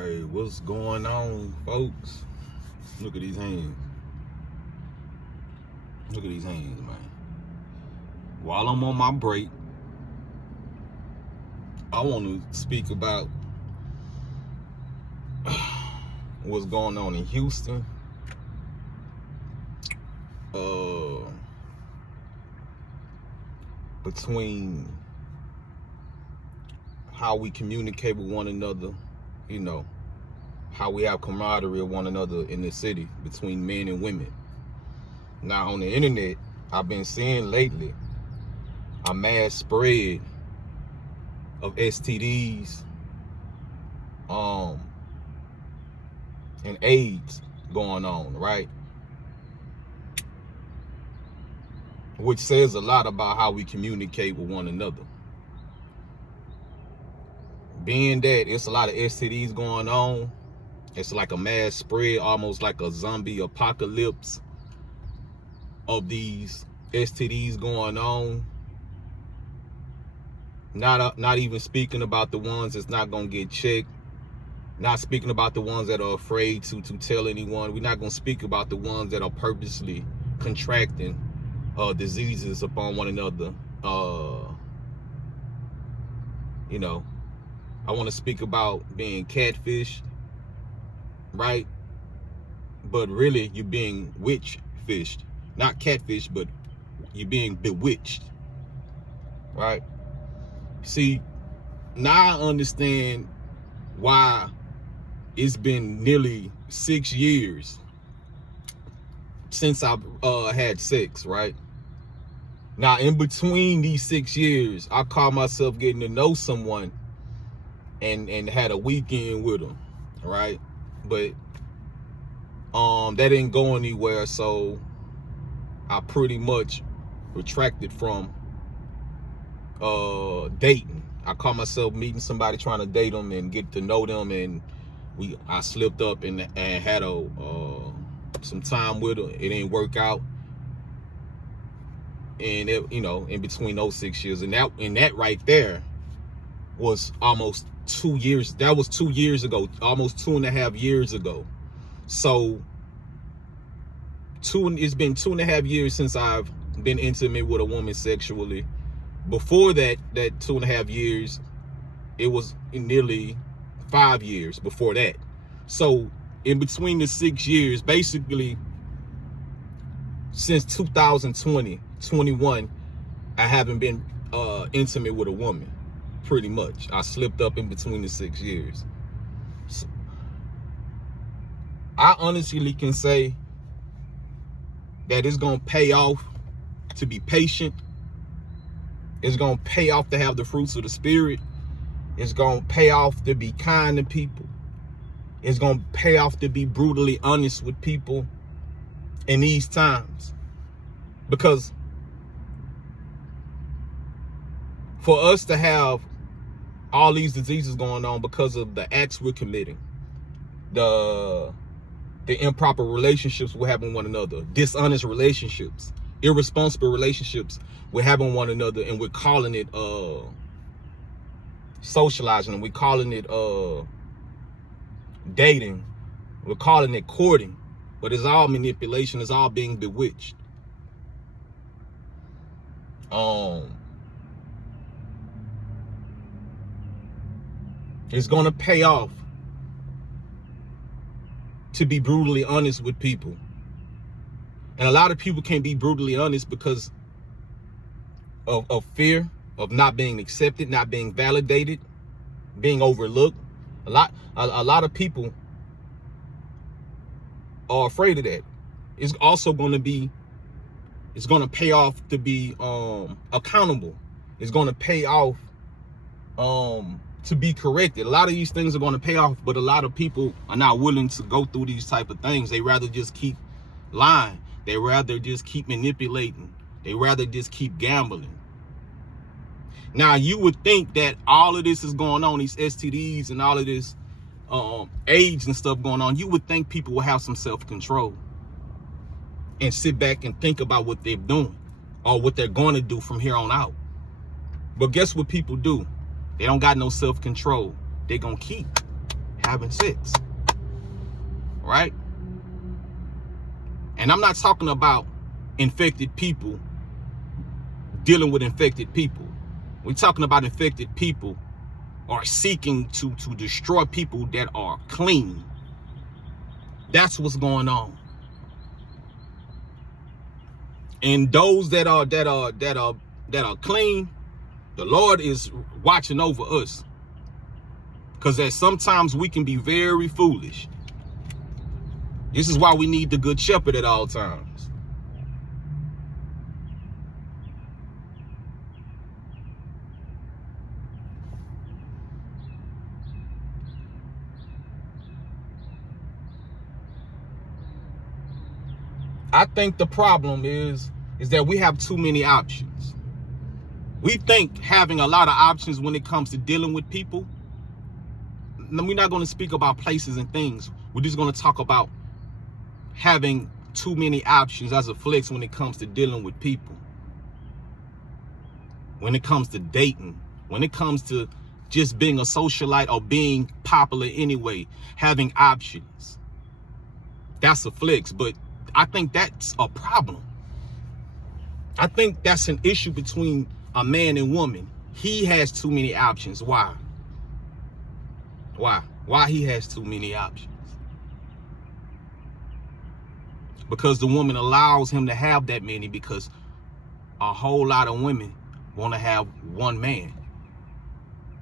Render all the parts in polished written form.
Hey, what's going on, folks? Look at these hands. Look at these hands, man. While I'm on my break, I want to speak about what's going on in Houston. Between how we communicate with one another, how we have camaraderie with one another in the city between men and women. Now, on the internet, I've been seeing lately a mass spread of STDs and AIDS going on, right? Which says a lot about how we communicate with one another. Being that it's a lot of STDs going on, it's like a mass spread, almost like a zombie apocalypse of these STDs going on. Not even speaking about the ones that's not gonna get checked. Not speaking about the ones that are afraid to tell anyone. We're not gonna speak about the ones that are purposely contracting diseases upon one another. I want to speak about being catfish, right? But really, you're being witch-fished. Not catfish, but you're being bewitched, right? See, now I understand why it's been nearly 6 years since I've had sex, right? Now, in between these 6 years, I caught myself getting to know someone and had a weekend with them, right? But that didn't go anywhere, so I pretty much retracted from dating. I caught myself meeting somebody, trying to date them and get to know them, and I slipped up and had some time with her. It didn't work out, and in between those 6 years, and that right there was almost 2 years. That was 2 years ago, almost 2.5 years ago. So it's been 2.5 years since I've been intimate with a woman sexually. Before that 2.5 years, it was nearly 5 years before that. So in between the 6 years, basically since 2021, I haven't been intimate with a woman, pretty much. I slipped up in between the 6 years. So I honestly can say that it's gonna pay off to be patient. It's gonna pay off to have the fruits of the spirit. It's gonna pay off to be kind to people. It's gonna pay off to be brutally honest with people in these times. Because for us to have all these diseases going on because of the acts we're committing, the improper relationships we're having with one another, dishonest relationships, irresponsible relationships we're having one another, and we're calling it socializing, and we're calling it dating, we're calling it courting, but it's all manipulation. It's all being bewitched. It's gonna pay off to be brutally honest with people. And a lot of people can't be brutally honest because of fear of not being accepted, not being validated, being overlooked. A lot of people are afraid of that. It's also going to pay off to be accountable. It's going to pay off to be corrected. A lot of these things are going to pay off, but a lot of people are not willing to go through these type of things. They rather just keep lying. They rather just keep manipulating. They rather just keep gambling. Now, you would think that all of this is going on, these STDs and all of this AIDS and stuff going on, you would think people will have some self-control and sit back and think about what they're doing or what they're going to do from here on out. But guess what people do? They don't got no self-control. They're going to keep having sex, right? And I'm not talking about infected people dealing with infected people. We're talking about infected people are seeking to destroy people that are clean. That's what's going on. And those that are clean, the Lord is watching over us. Because that sometimes we can be very foolish. This is why we need the good shepherd at all times. I think the problem is that we have too many options. We think having a lot of options when it comes to dealing with people. We're not going to speak about places and things. We're just going to talk about having too many options as a flex when it comes to dealing with people. When it comes to dating. When it comes to just being a socialite or being popular anyway. Having options. That's a flex, but I think that's a problem. I think that's an issue between a man and woman. He has too many options. Why? Why he has too many options? Because the woman allows him to have that many, because a whole lot of women want to have one man.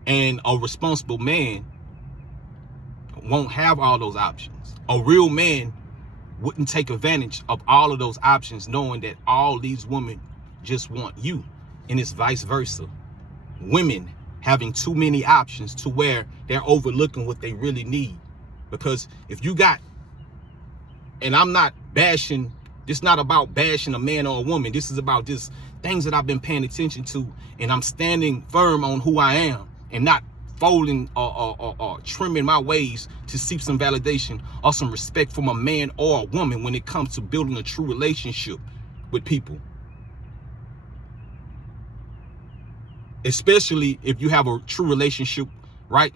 And a responsible man won't have all those options. A real man wouldn't take advantage of all of those options, knowing that all these women just want you. And it's vice versa. Women having too many options to where they're overlooking what they really need. Because if you got, and I'm not bashing, this is not about bashing a man or a woman. This is about just things that I've been paying attention to, and I'm standing firm on who I am and not folding or trimming my ways to seek some validation or some respect from a man or a woman when it comes to building a true relationship with people. Especially if you have a true relationship, right,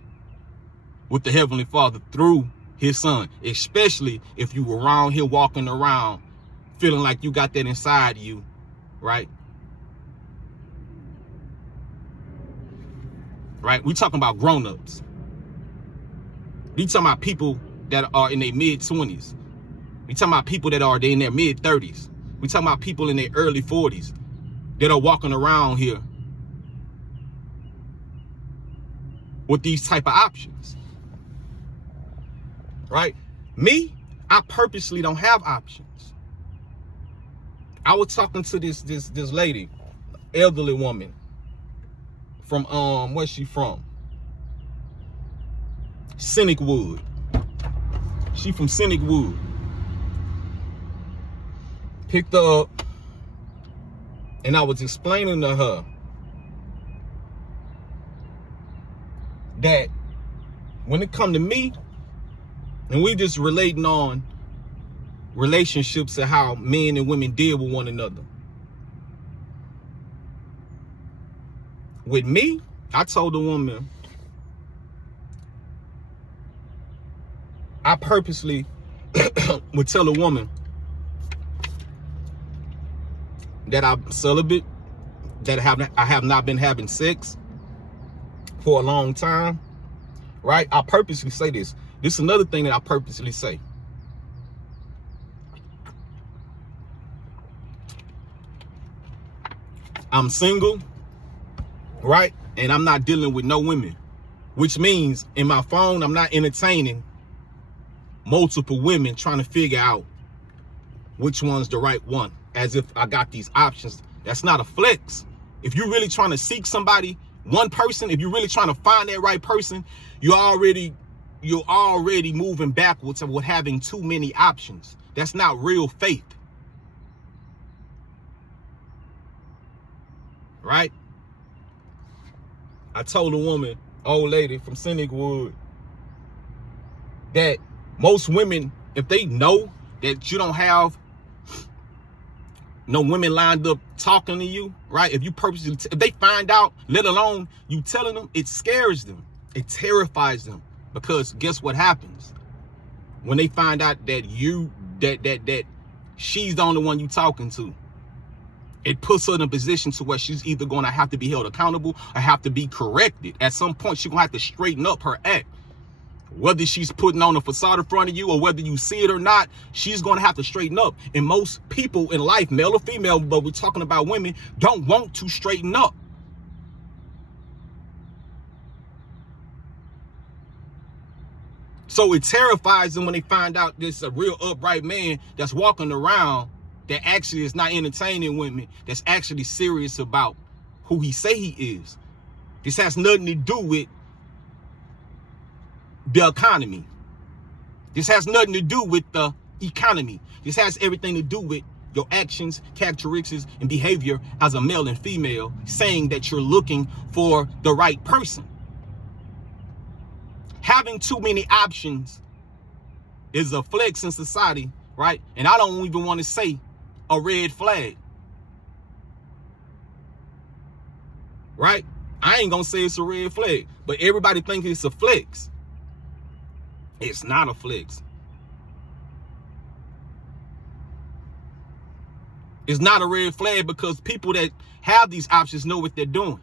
with the Heavenly Father through his son. Especially if you were around here walking around feeling like you got that inside you, right? Right? We talking about grown-ups. We talking about people that are in their mid-20s. We talking about people that are in their mid-30s. We talking about people in their early 40s that are walking around here with these type of options. Right? Me, I purposely don't have options. I was talking to this lady, elderly woman, from where's she from? Scenic Wood. She from Scenic Wood. Picked her up, and I was explaining to her that when it come to me, and we just relating on relationships and how men and women deal with one another. With me, I told the woman, I purposely would tell a woman that I'm celibate, that I have not been having sex for a long time, right? I purposely say this. This is another thing that I purposely say. I'm single, right? And I'm not dealing with no women, which means in my phone, I'm not entertaining multiple women trying to figure out which one's the right one, as if I got these options. That's not a flex. If you're really trying to seek somebody, one person, if you're really trying to find that right person, you're already moving backwards with having too many options. That's not real faith. Right? I told a woman, old lady from Scenic Wood, that most women, if they know that you don't have no women lined up talking to you, right? If you purposely, if they find out, let alone you telling them, it scares them. It terrifies them. Because guess what happens? When they find out that that she's the only one you talking to, it puts her in a position to where she's either going to have to be held accountable or have to be corrected. At some point, she's going to have to straighten up her act. Whether she's putting on a facade in front of you or whether you see it or not, she's going to have to straighten up. And most people in life, male or female, but we're talking about women, don't want to straighten up. So it terrifies them when they find out this a real upright man that's walking around that actually is not entertaining women, that's actually serious about who he say he is. This has nothing to do with the economy. This has nothing to do with the economy. This has everything to do with your actions, characteristics, and behavior as a male and female, saying that you're looking for the right person. Having too many options is a flex in society, right? And I don't even want to say a red flag, right? I ain't gonna say it's a red flag, but everybody thinks it's a flex. It's not a flex. It's not a red flag because people that have these options know what they're doing.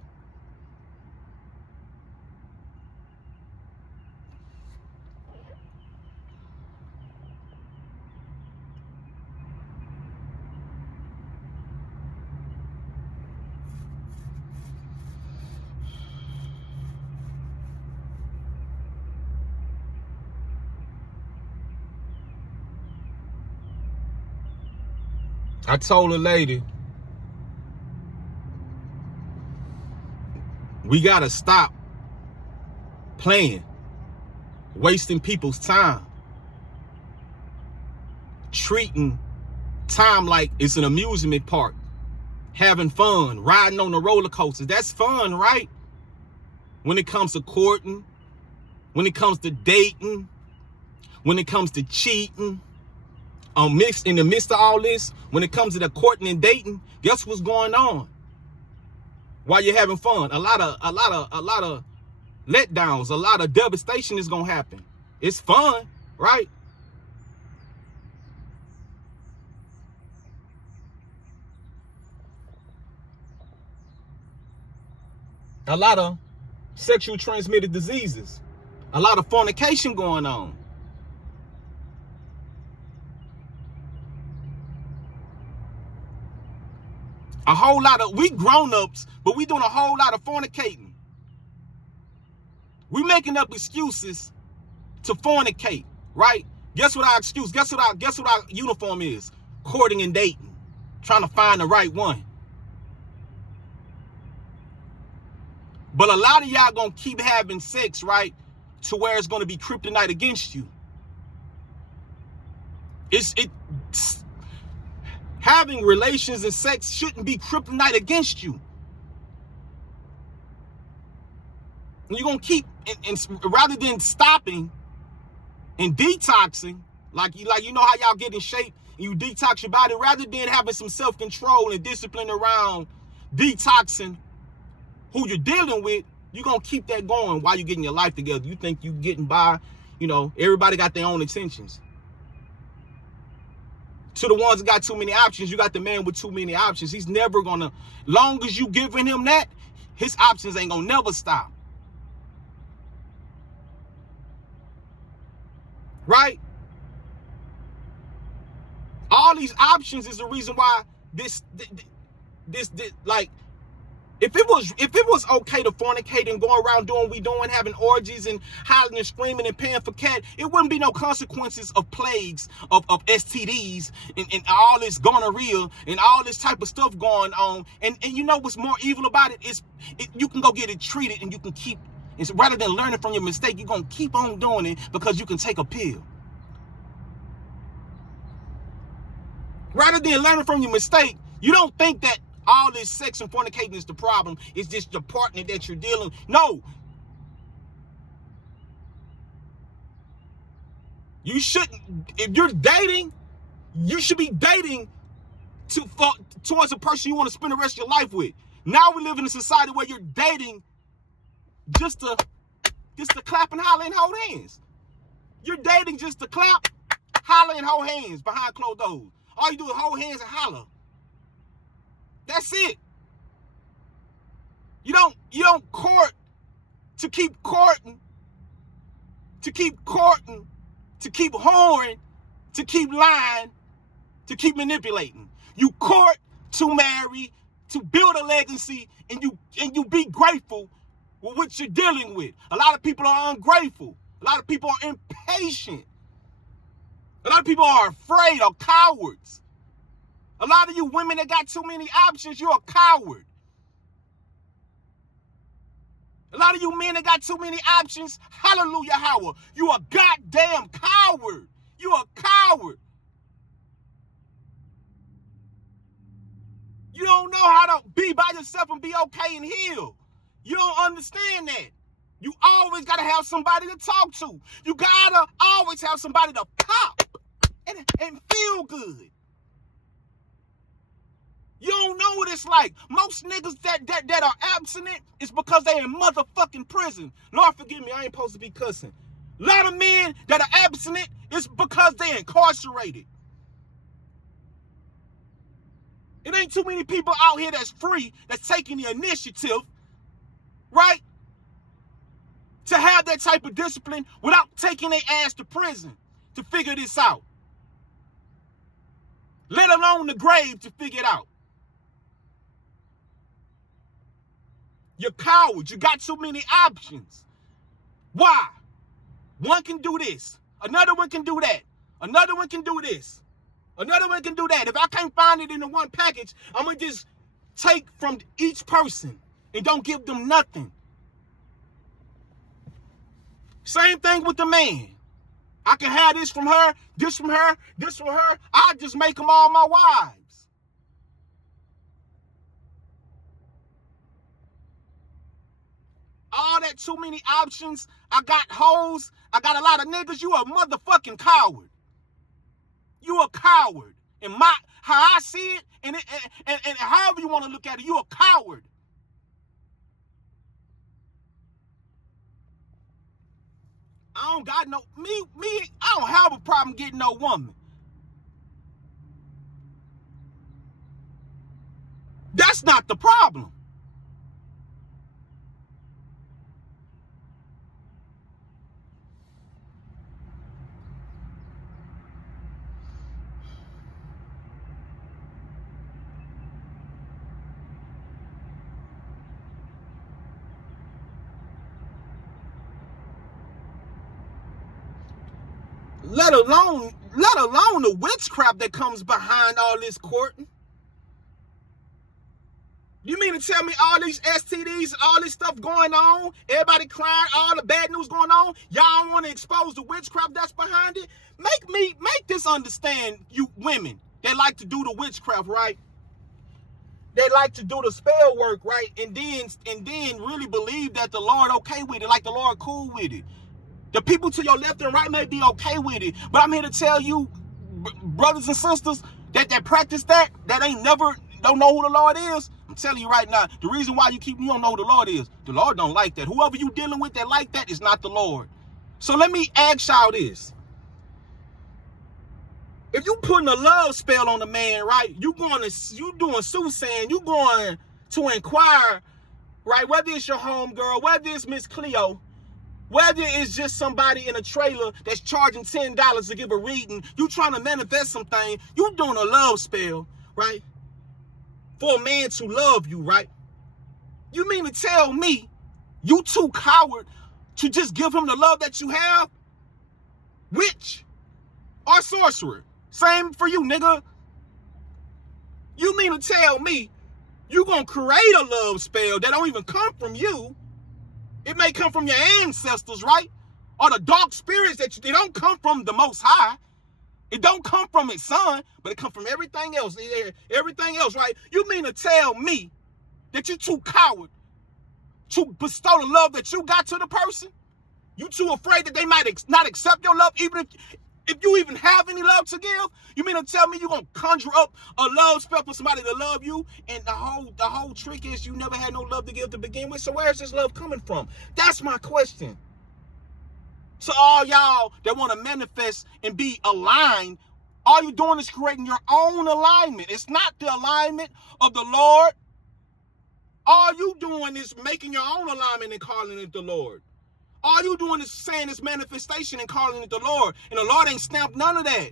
I told a lady, we gotta stop playing, wasting people's time, treating time like it's an amusement park, having fun, riding on the roller coasters. That's fun, right? When it comes to courting, when it comes to dating, when it comes to cheating, in the midst of all this, when it comes to the courting and dating, guess what's going on? While you're having fun, a lot of letdowns, a lot of devastation is gonna happen. It's fun, right? A lot of sexual transmitted diseases, a lot of fornication going on. A whole lot of, we grown-ups, but we doing a whole lot of fornicating. We making up excuses to fornicate, right? Guess what our excuse, guess what our uniform is? Courting and dating. Trying to find the right one. But a lot of y'all gonna keep having sex, right? To where it's gonna be kryptonite against you. Having relations and sex shouldn't be kryptonite against you. And you're going to keep, and rather than stopping and detoxing, like you know how y'all get in shape and you detox your body, rather than having some self-control and discipline around detoxing who you're dealing with, you're going to keep that going while you're getting your life together. You think you're getting by, everybody got their own intentions. To the ones that got too many options, you got the man with too many options. He's never gonna, long as you giving him that, his options ain't gonna never stop. Right? All these options is the reason why this like, if it was okay to fornicate and go around doing what we doing, having orgies and hollering and screaming and paying for cat, it wouldn't be no consequences of plagues, of STDs and all this gonorrhea and all this type of stuff going on. And you know what's more evil about it is you can go get it treated and you can keep, rather than learning from your mistake, you're going to keep on doing it because you can take a pill. Rather than learning from your mistake, you don't think that all this sex and fornicating is the problem. It's just your partner that you're dealing with. No. You shouldn't, if you're dating, you should be dating towards a person you want to spend the rest of your life with. Now we live in a society where you're dating just to just to clap and holler and hold hands. You're dating just to clap, holler, and hold hands behind closed doors. All you do is hold hands and holler. That's it. You don't court to keep courting, to keep whoring, to keep lying, to keep manipulating. You court to marry, to build a legacy, and you be grateful with what you're dealing with. A lot of people are ungrateful. A lot of people are impatient. A lot of people are afraid or cowards. A lot of you women that got too many options, you're a coward. A lot of you men that got too many options, hallelujah, Howard, you a goddamn coward. You a coward. You don't know how to be by yourself and be okay and heal. You don't understand that. You always got to have somebody to talk to. You got to always have somebody to pop and feel good. You don't know what it's like. Most niggas that are abstinent is because they in motherfucking prison. Lord forgive me, I ain't supposed to be cussing. A lot of men that are abstinent is because they incarcerated. It ain't too many people out here that's free, that's taking the initiative, right? To have that type of discipline without taking their ass to prison to figure this out. Let alone the grave to figure it out. You're cowards. You got too many options. Why? One can do this. Another one can do that. Another one can do this. Another one can do that. If I can't find it in the one package, I'm going to just take from each person and don't give them nothing. Same thing with the man. I can have this from her, this from her, this from her. I just make them all my wives. All that too many options. I got hoes. I got a lot of niggas. You a motherfucking coward. You a coward. And how I see it, and however you want to look at it, you a coward. I don't got no, I don't have a problem getting no woman. That's not the problem. Let alone the witchcraft that comes behind all this courting. You mean to tell me all these STDs, all this stuff going on, everybody crying, all the bad news going on, y'all don't want to expose the witchcraft that's behind it? Make this understand, you women that like to do the witchcraft, right? They like to do the spell work, right? And then really believe that the Lord okay with it, like the Lord cool with it. The people to your left and right may be okay with it, but I'm here to tell you, brothers and sisters, that practice that ain't never, don't know who the Lord is. I'm telling you right now, the reason why you don't know who the Lord is, the Lord don't like that. Whoever you dealing with that like that is not the Lord. So let me ask y'all this. If you putting a love spell on the man, right, you doing soothsaying, you going to inquire, right, whether it's your homegirl, whether it's Miss Cleo, whether it's just somebody in a trailer that's charging $10 to give a reading, you trying to manifest something, you doing a love spell, right? For a man to love you, right? You mean to tell me you too coward to just give him the love that you have? Witch or sorcerer? Same for you, nigga. You mean to tell me you gonna create a love spell that don't even come from you? It may come from your ancestors, right? Or the dark spirits they don't come from the Most High. It don't come from his son, but it come from everything else. Everything else, right? You mean to tell me that you're too coward to bestow the love that you got to the person? You too afraid that they might not accept your love, even if you even have any love to give? You mean to tell me you're gonna conjure up a love spell for somebody to love you, and the whole trick is you never had no love to give to begin with? So where's this love coming from? That's my question. to all y'all that want to manifest and be aligned, all you're doing is creating your own alignment. It's not the alignment of the Lord. All you doing is making your own alignment and calling it the Lord. All you doing is saying it's manifestation and calling it the Lord. And the Lord ain't stamped none of that.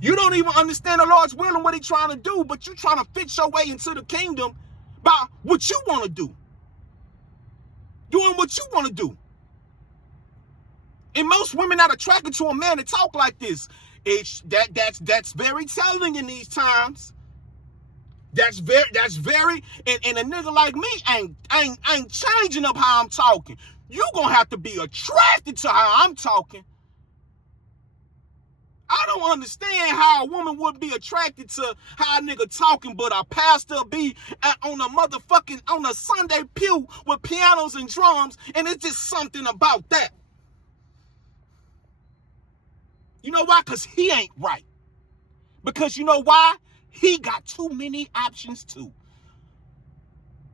You don't even understand the Lord's will and what he's trying to do, but you trying to fit your way into the kingdom by what you want to do. Doing what you want to do. And most women not attracted to a man that talk like this. That's very telling in these times. That's very and a nigga like me ain't changing up how I'm talking. You gonna have to be attracted to how I'm talking. I don't understand how a woman would be attracted to how a nigga talking, but a pastor be on a Sunday pew with pianos and drums, and it's just something about that. You know why? Because he ain't right. Because you know why? He got too many options too.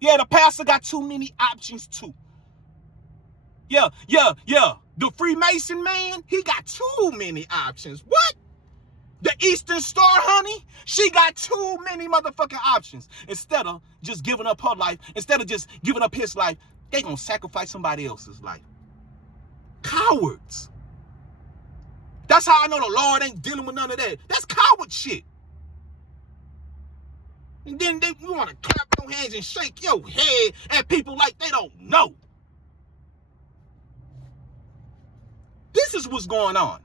Yeah, the pastor got too many options too. Yeah. The Freemason man, he got too many options. What? The Eastern Star, honey, she got too many motherfucking options. Instead of just giving up her life, instead of just giving up his life, they gonna sacrifice somebody else's life. Cowards. That's how I know the Lord ain't dealing with none of that. That's coward shit. And then you want to clap your hands and shake your head at people like they don't know. This is what's going on.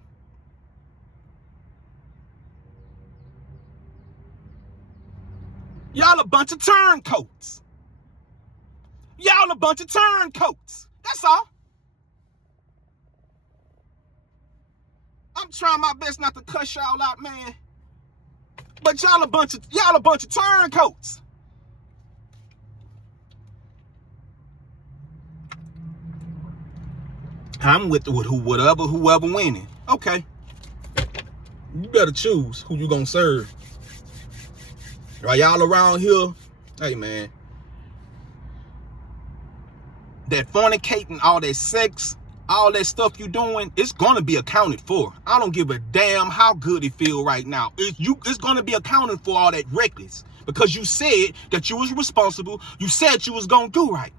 Y'all a bunch of turncoats. Y'all a bunch of turncoats. That's all. I'm trying my best not to cuss y'all out, man. But y'all a bunch of turncoats. I'm with whoever winning. Okay. You better choose who you gonna serve. Right, y'all around here, hey man. That fornicating, all that sex, all that stuff you doing, it's gonna be accounted for. I don't give a damn how good it feel right now. It's gonna be accounted for, all that reckless. Because you said that you was responsible. You said you was gonna do right.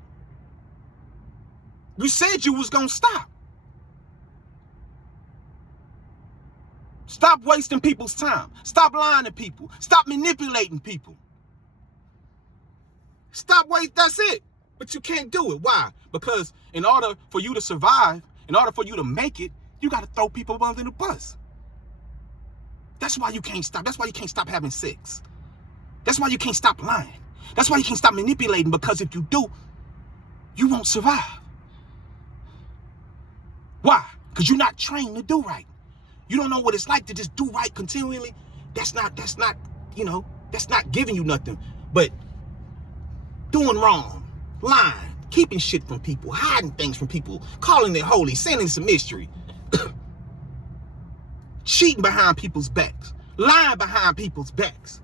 You said you was gonna stop. Stop wasting people's time. Stop lying to people. Stop manipulating people. That's it. But you can't do it. Why? Because in order for you to survive, in order for you to make it, you got to throw people under the bus. That's why you can't stop. That's why you can't stop having sex. That's why you can't stop lying. That's why you can't stop manipulating, because if you do, you won't survive. Why? Because you're not trained to do right. You don't know what it's like to just do right continually. That's not giving you nothing. But doing wrong, lying, keeping shit from people, hiding things from people, calling it holy, sending some mystery, cheating behind people's backs, lying behind people's backs.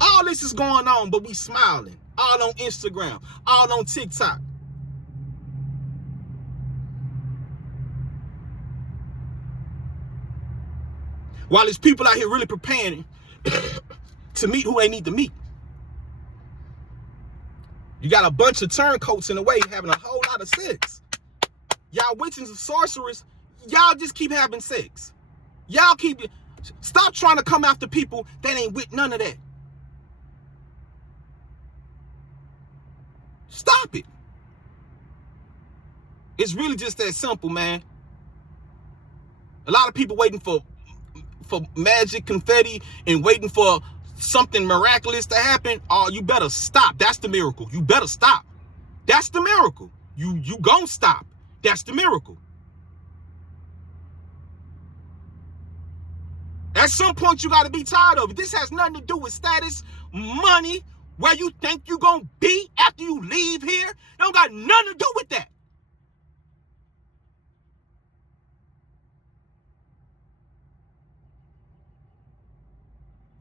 All this is going on, but we smiling. All on Instagram, all on TikTok. While there's people out here really preparing to meet who they need to meet. You got a bunch of turncoats in the way having a whole lot of sex. Y'all witches and sorcerers, y'all just keep having sex. Stop trying to come after people that ain't with none of that. Stop it. It's really just that simple, man. A lot of people waiting for magic confetti and waiting for something miraculous to happen. Oh, you better stop. That's the miracle. You better stop. That's the miracle. You gon' stop. That's the miracle. At some point, you got to be tired of it. This has nothing to do with status, money, where you think you gonna be after you leave here. It don't got nothing to do with that.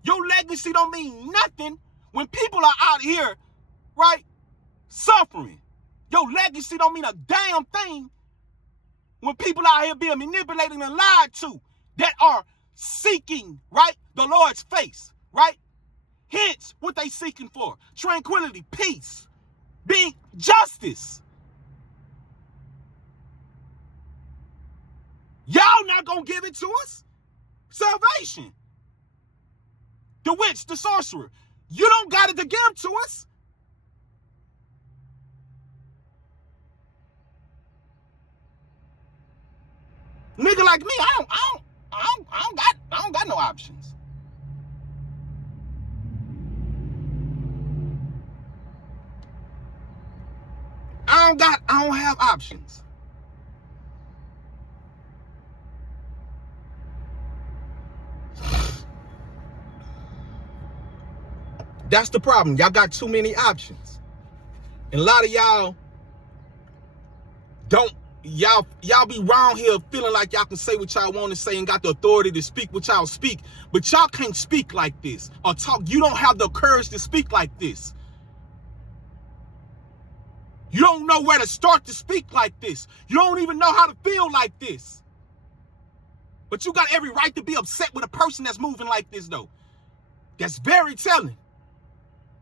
Your legacy don't mean nothing when people are out here, right, suffering, Your legacy don't mean a damn thing when people out here being manipulated and lied to that are seeking, right, the Lord's face, right? Hence, what they seeking for: tranquility, peace, being justice. Y'all not gonna give it to us? Salvation. The witch, the sorcerer, you don't got it to give to us. Nigga like me, I don't got no options. I don't have options. That's the problem. Y'all got too many options. And a lot of y'all don't, y'all be around here feeling like y'all can say what y'all want to say and got the authority to speak what y'all speak, but y'all can't speak like this or talk. You don't have the courage to speak like this. You don't know where to start to speak like this. You don't even know how to feel like this. But you got every right to be upset with a person that's moving like this, though. That's very telling.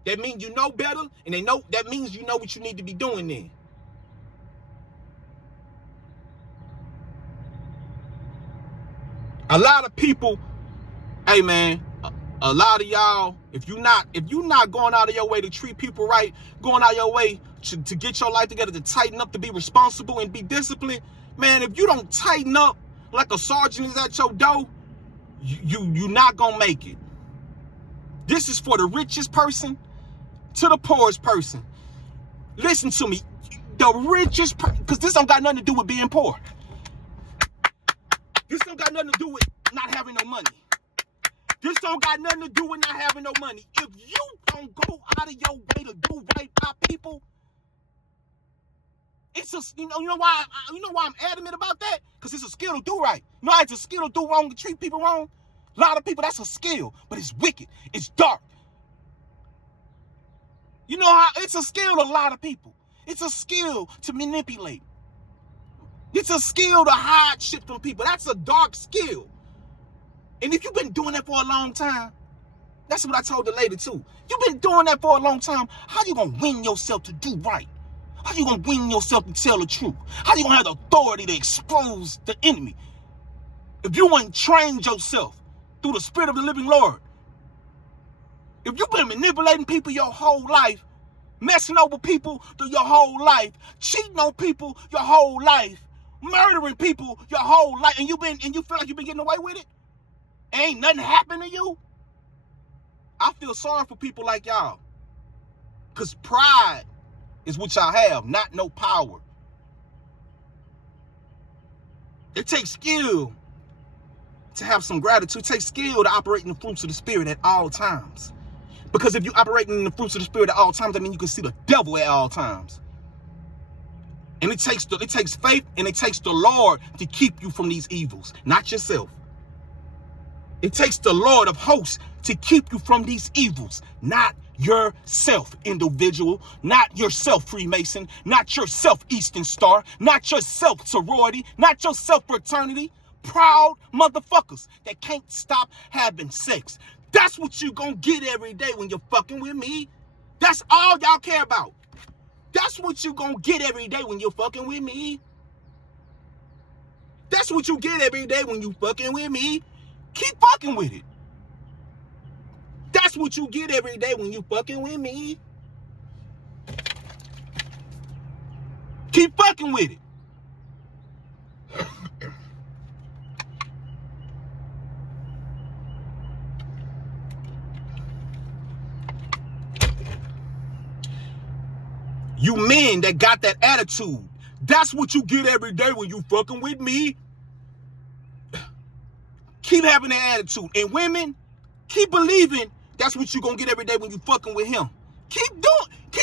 That means you know better, and that means you know what you need to be doing then. A lot of people, hey man, a lot of y'all, if you not going out of your way to treat people right, going out of your way to get your life together, to tighten up, to be responsible and be disciplined, man, if you don't tighten up like a sergeant is at your door, you not gonna make it. This is for the richest person to the poorest person. Listen to me, the richest person, because this don't got nothing to do with being poor. This don't got nothing to do with not having no money. This don't got nothing to do with not having no money. If you don't go out of your way to do right by people, it's a, you know why I'm adamant about that? Because it's a skill to do right. You know how it's a skill to do wrong, to treat people wrong? A lot of people, that's a skill, but it's wicked. It's dark. You know how it's a skill to a lot of people. It's a skill to manipulate. It's a skill to hide shit from people. That's a dark skill. And if you've been doing that for a long time, that's what I told the lady too. You've been doing that for a long time. How you gonna win yourself to do right? How you gonna win yourself to tell the truth? How you gonna have the authority to expose the enemy? If you ain't trained yourself through the Spirit of the living Lord. If you've been manipulating people your whole life, messing over people through your whole life, cheating on people your whole life, murdering people your whole life, and you feel like you've been getting away with it? Ain't nothing happened to you? I feel sorry for people like y'all. Because pride is what y'all have, not no power. It takes skill to have some gratitude. It takes skill to operate in the fruits of the Spirit at all times. Because if you operate in the fruits of the Spirit at all times, that means you can see the devil at all times. And it takes faith, and it takes the Lord to keep you from these evils, not yourself. It takes the Lord of hosts to keep you from these evils, not yourself, individual, not yourself, Freemason, not yourself, Eastern Star, not yourself, sorority, not yourself, fraternity. Proud motherfuckers that can't stop having sex. That's what you gonna get every day when you're fucking with me. That's all y'all care about. That's what you gonna get every day when you're fucking with me. That's what you get every day when you fucking with me. Keep fucking with it. That's what you get every day when you fucking with me. Keep fucking with it. You men that got that attitude, that's what you get every day when you fucking with me. Keep having that attitude. And women, keep believing that's what you're going to get every day when you fucking with him. Keep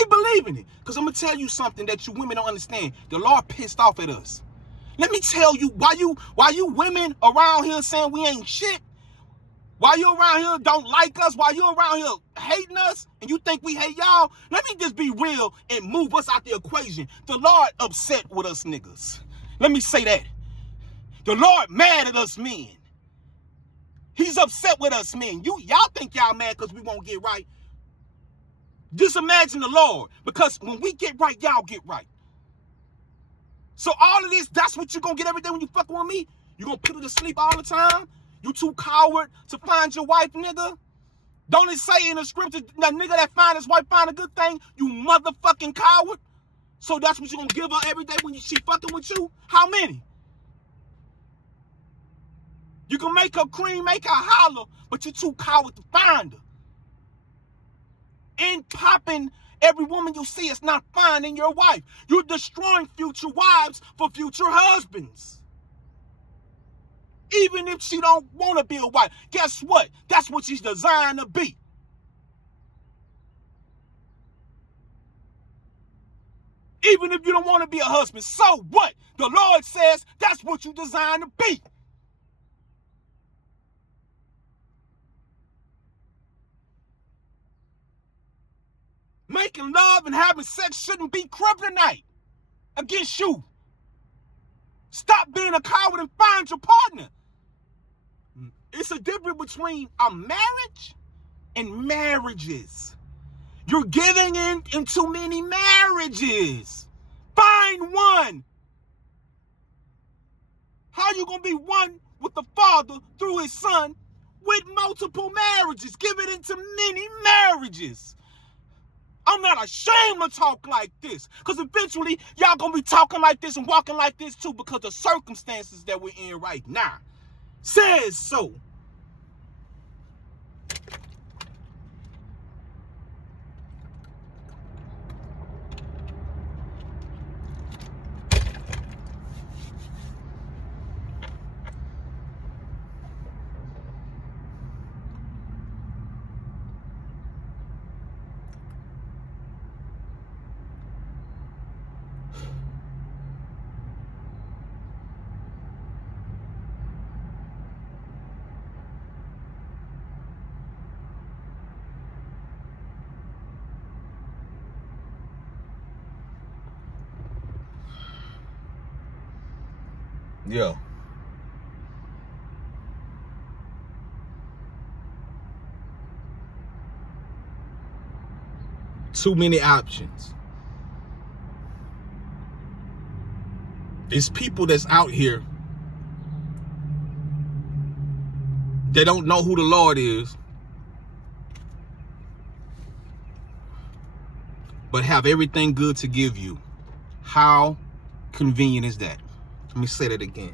believing it. Because I'm going to tell you something that you women don't understand. The Lord pissed off at us. Let me tell you, why you women around here saying we ain't shit, While you around here don't like us, while you around here hating us, and you think we hate y'all, let me just be real and move us out the equation. The Lord upset with us niggas. Let me say that. The Lord mad at us men. He's upset with us men. Y'all think y'all mad because we won't get right. Just imagine the Lord, because when we get right, y'all get right. So all of this, that's what you're going to get every day when you fucking with me? You going to put her to sleep all the time? You too coward to find your wife, nigga? Don't it say in the scripture, that nigga that find his wife find a good thing? You motherfucking coward. So that's what you're going to give her every day when she fucking with you? How many? You can make her cream, make her holler, but you're too coward to find her. And popping every woman you see is not finding your wife. You're destroying future wives for future husbands. Even if she don't want to be a wife, guess what? That's what she's designed to be. Even if you don't want to be a husband, so what? The Lord says that's what you're designed to be. Making love and having sex shouldn't be kryptonite against you. Stop being a coward and find your partner. It's a difference between a marriage and marriages. You're giving in too many marriages. Find one. How you gonna be one with the Father through his Son with multiple marriages? Give it into many marriages. I'm not ashamed to talk like this, because eventually y'all gonna be talking like this and walking like this too, because the circumstances that we're in right now says so. Yeah. Too many options. There's people that's out here that don't know who the Lord is, but have everything good to give you. How convenient is that? Let me say that again.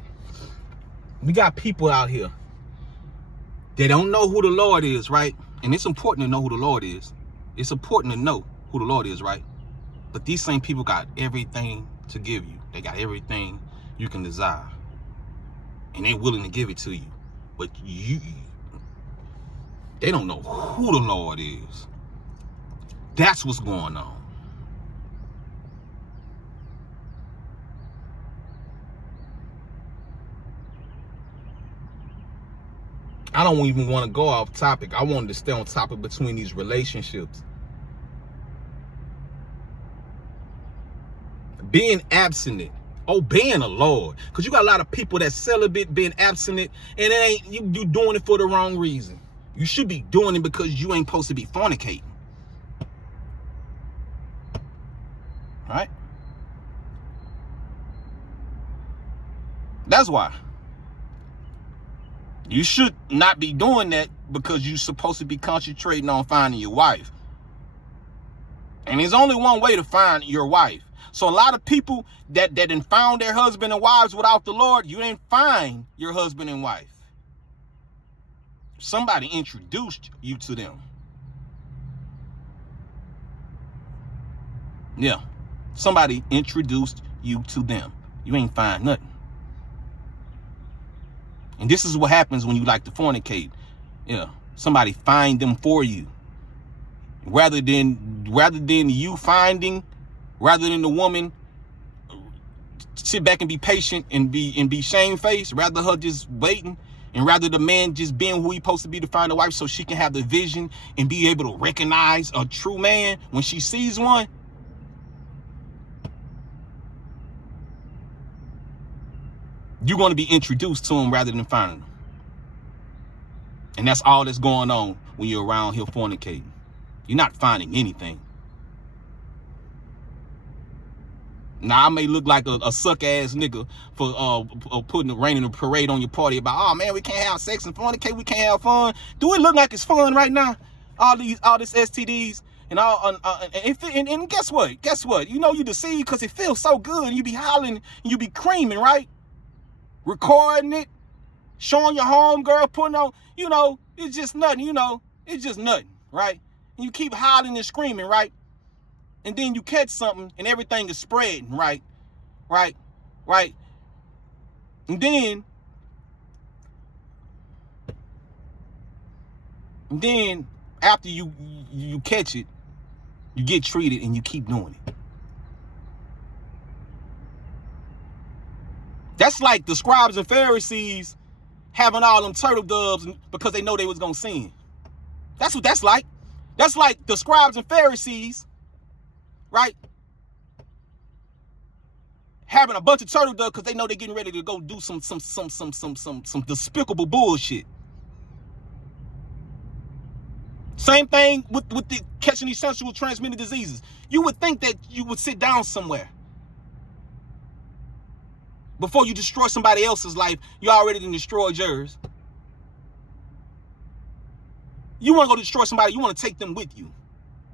We got people out here. They don't know who the Lord is, right? And it's important to know who the Lord is. It's important to know who the Lord is, right? But these same people got everything to give you. They got everything you can desire. And they're willing to give it to you. But they don't know who the Lord is. That's what's going on. I don't even want to go off topic. I wanted to stay on topic between these relationships. Being abstinent, obeying the Lord. Because you got a lot of people that celibate, being abstinent, and it ain't you doing it for the wrong reason. You should be doing it because you ain't supposed to be fornicating. Right? That's why. You should not be doing that because you're supposed to be concentrating on finding your wife. And there's only one way to find your wife. So a lot of people that done found their husband and wives without the Lord, you didn't find your husband and wife. Somebody introduced you to them. Yeah. Somebody introduced you to them. You ain't find nothing. And this is what happens when you like to fornicate. Yeah. Somebody find them for you. Rather than you finding, rather than the woman sit back and be patient and be shamefaced, rather her just waiting, And rather the man just being who he's supposed to be to find a wife so she can have the vision and be able to recognize a true man when she sees one, you're going to be introduced to him rather than finding him. And that's all that's going on when you're around here fornicating. You're not finding anything. Now, I may look like a suck-ass nigga for putting raining a parade on your party about, oh, man, we can't have sex and fornicate, we can't have fun. Do it look like it's fun right now? All this STDs and all, and guess what? Guess what? You know you deceived because it feels so good and you be hollering and you be creaming, right? Recording it, showing your homegirl, putting on, you know, it's just nothing, you know, it's just nothing, right? And you keep hollering and screaming, right? And then you catch something and everything is spreading, right? Right? Right? And then after you catch it, you get treated and you keep doing it. That's like the scribes and Pharisees having all them turtle doves because they know they was going to sin. That's what that's like. That's like the scribes and Pharisees, right? Having a bunch of turtle doves because they know they're getting ready to go do some despicable bullshit. Same thing with the catching these sexual transmitted diseases. You would think that you would sit down somewhere before you destroy somebody else's life. You already done destroyed yours. You want to go destroy somebody, you want to take them with you.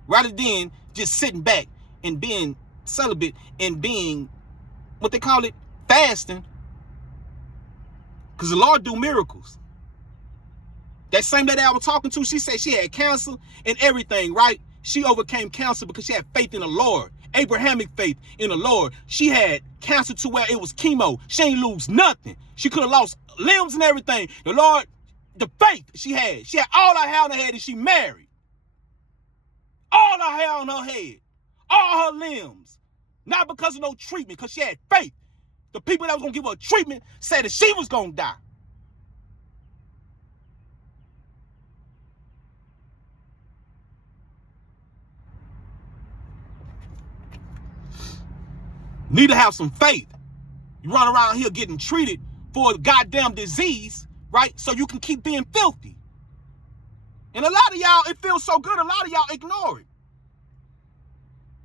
Rather than just sitting back and being celibate and being, what they call it, fasting. Because the Lord do miracles. That same lady I was talking to, she said she had cancer and everything, right? She overcame cancer because she had faith in the Lord. Abrahamic faith in the Lord. She had cancer to where it was chemo. She ain't lose nothing. She could have lost limbs and everything. The Lord, the faith she had all her hair on her head and she married. All her hair on her head. All her limbs. Not because of no treatment, because she had faith. The people that was going to give her treatment said that she was going to die. Need to have some faith. You run around here getting treated for a goddamn disease, right? So you can keep being filthy. And a lot of y'all, it feels so good, a lot of y'all ignore it.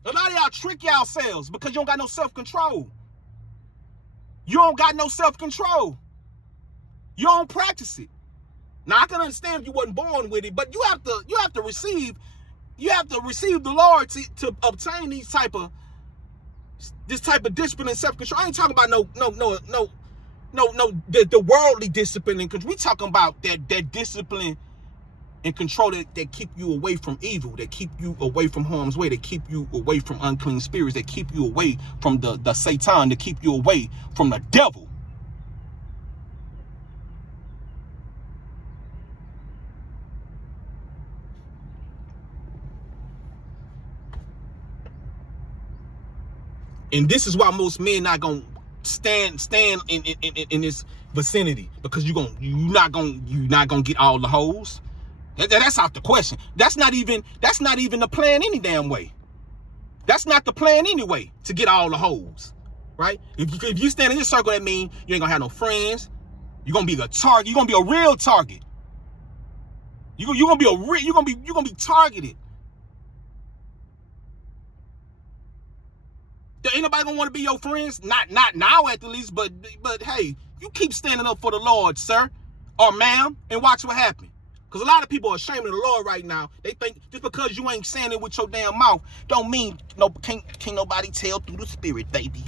A lot of y'all trick yourselves because you don't got no self-control. You don't got no self-control. You don't practice it. Now I can understand if you wasn't born with it, but you have to receive the Lord to obtain this type of discipline and self-control. I ain't talking about the worldly discipline, because we talking about that discipline and control that keep you away from evil, that keep you away from harm's way, that keep you away from unclean spirits, that keep you away from the Satan, that keep you away from the devil. And this is why most men not gonna stand in this vicinity, because you're not gonna get all the hoes. That's out the question. That's not even the plan any damn way. That's not the plan anyway, to get all the hoes, right? If you stand in this circle, that means you ain't gonna have no friends. You're gonna be a target. You're gonna be a real target. You're gonna be targeted. Ain't nobody gonna want to be your friends. Not now at the least, but hey, you keep standing up for the Lord, sir or ma'am, and watch what happens. Because a lot of people are ashamed of the Lord right now. They think just because you ain't saying it with your damn mouth don't mean can't nobody tell through the spirit, baby.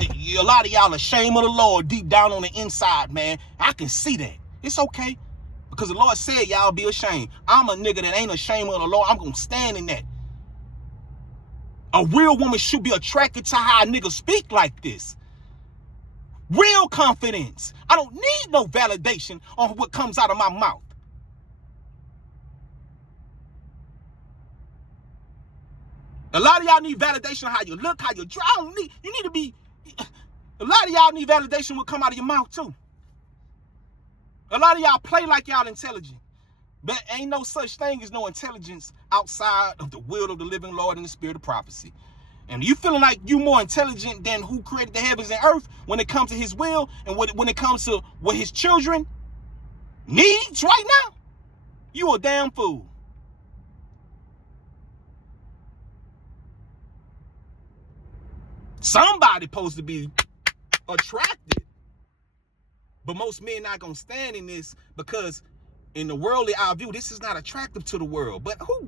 A lot of y'all ashamed of the Lord deep down on the inside, man. I can see that. It's okay. Because the Lord said y'all be ashamed. I'm a nigga that ain't ashamed of the Lord. I'm gonna stand in that. A real woman should be attracted to how a nigga speak like this. Real confidence. I don't need no validation on what comes out of my mouth. A lot of y'all need validation on how you look, how you drive. You need to be, a lot of y'all need validation what come out of your mouth too. A lot of y'all play like y'all intelligent. But ain't no such thing as no intelligence outside of the will of the living Lord and the spirit of prophecy. And you feeling like you more intelligent than who created the heavens and earth when it comes to his will and when it comes to what his children needs right now, you a damn fool. Somebody supposed to be attracted. But most men not gonna stand in this because in the worldly eye view, this is not attractive to the world. But who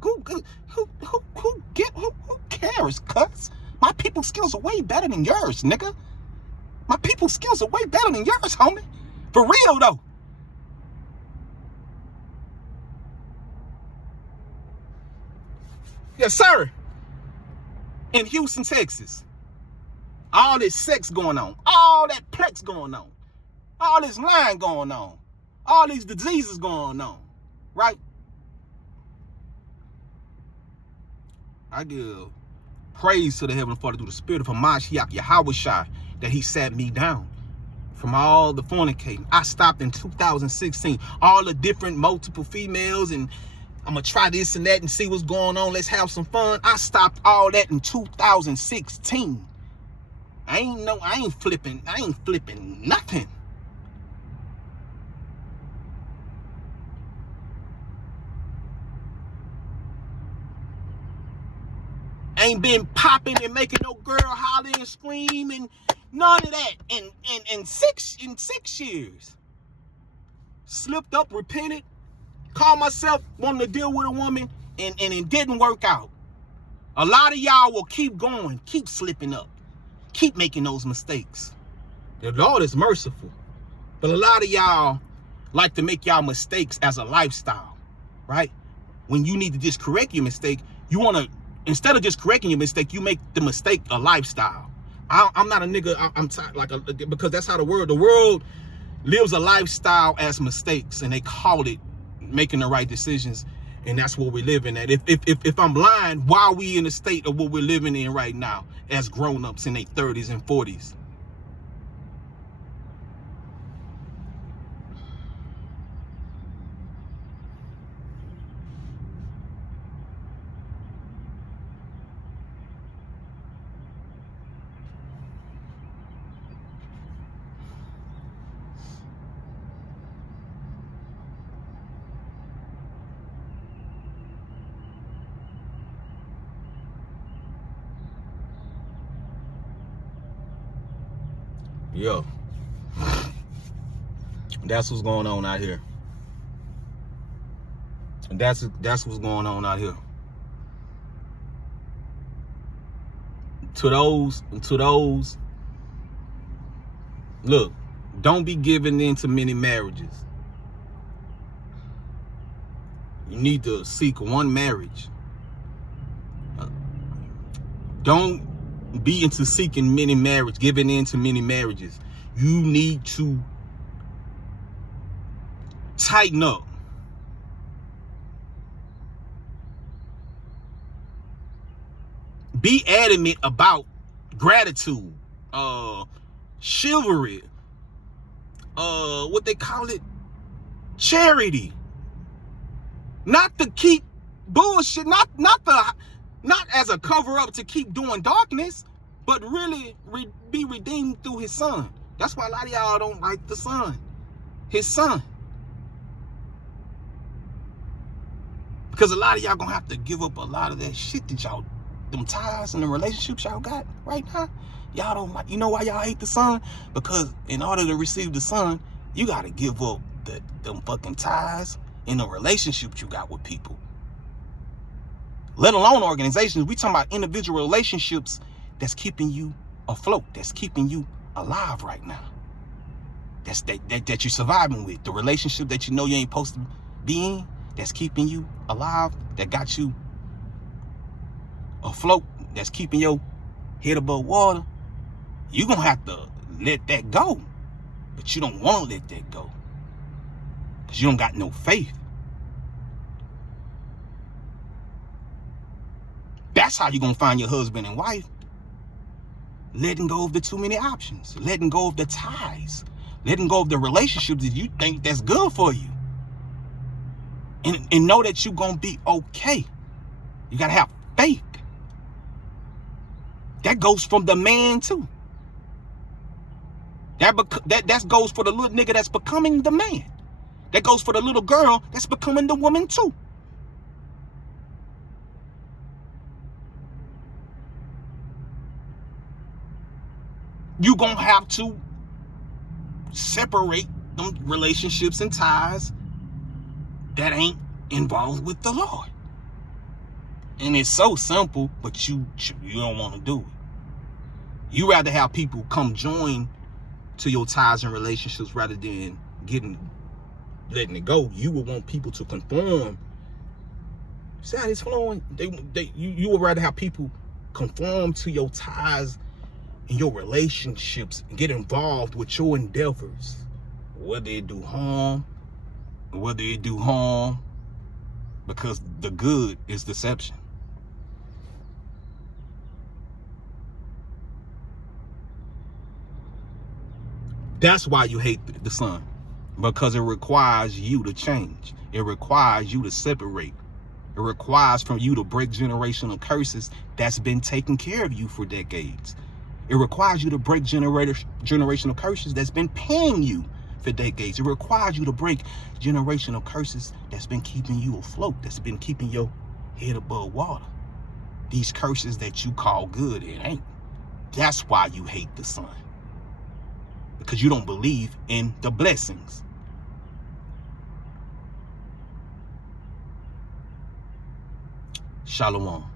cares, cuz? My people's skills are way better than yours, nigga. My people's skills are way better than yours, homie. For real, though. Yes, sir. In Houston, Texas. All this sex going on. All that plex going on. All this lying going on. All these diseases going on. Right? I give praise to the Heavenly Father through the spirit of Hamashiach Yahushua that he sat me down from all the fornicating. I stopped in 2016. All the different multiple females and I'm going to try this and that and see what's going on. Let's have some fun. I stopped all that in 2016. I ain't flipping nothing. Ain't been popping and making no girl holler and scream and none of that in 6 years. Slipped up, repented, called myself wanting to deal with a woman and it didn't work out. A lot of y'all will keep going, keep slipping up, keep making those mistakes. The Lord is merciful. But a lot of y'all like to make y'all mistakes as a lifestyle, right? When you need to just correct your mistake, you want to, instead of just correcting your mistake, you make the mistake a lifestyle. I'm not a nigga, because that's how the world lives a lifestyle as mistakes, and they call it making the right decisions, and that's what we're living at. If I'm lying, why are we in the state of what we're living in right now as grown-ups in their 30s and 40s? Yo, that's what's going on out here. And that's what's going on out here. To those, look, don't be giving in to many marriages. You need to seek one marriage. Don't be into seeking many marriages, giving in to many marriages. You need to tighten up. Be adamant about gratitude, chivalry, what they call it, charity. Not to keep bullshit, not as a cover up to keep doing darkness, but really be redeemed through his son. That's why a lot of y'all don't like the son, his son. Because a lot of y'all gonna have to give up a lot of that shit that y'all, them ties and the relationships y'all got right now. Y'all don't like, you know why y'all hate the son? Because in order to receive the son, you gotta give up them fucking ties and the relationships you got with people. Let alone organizations. We talking about individual relationships that's keeping you afloat, that's keeping you alive right now. That you're surviving with. The relationship that you know you ain't supposed to be in, that's keeping you alive, that got you afloat, that's keeping your head above water. You're gonna have to let that go. But you don't want to let that go. Because you don't got no faith. That's how you're going to find your husband and wife. Letting go of the too many options. Letting go of the ties. Letting go of the relationships that you think that's good for you. And know that you're going to be okay. You got to have faith. That goes from the man too. That goes for the little nigga that's becoming the man. That goes for the little girl that's becoming the woman too. You're going to have to separate them relationships and ties that ain't involved with the Lord. And it's so simple, but you don't want to do it. You rather have people come join to your ties and relationships rather than letting it go. You would want people to conform. See how it's flowing? You would rather have people conform to your ties and your relationships and get involved with your endeavors, whether it do harm, because the good is deception. That's why you hate the sun, because it requires you to change. It requires you to separate. It requires from you to break generational curses that's been taking care of you for decades. It requires you to break generational curses that's been paying you for decades. It requires you to break generational curses that's been keeping you afloat, that's been keeping your head above water. These curses that you call good, it ain't. That's why you hate the sun. Because you don't believe in the blessings. Shalom.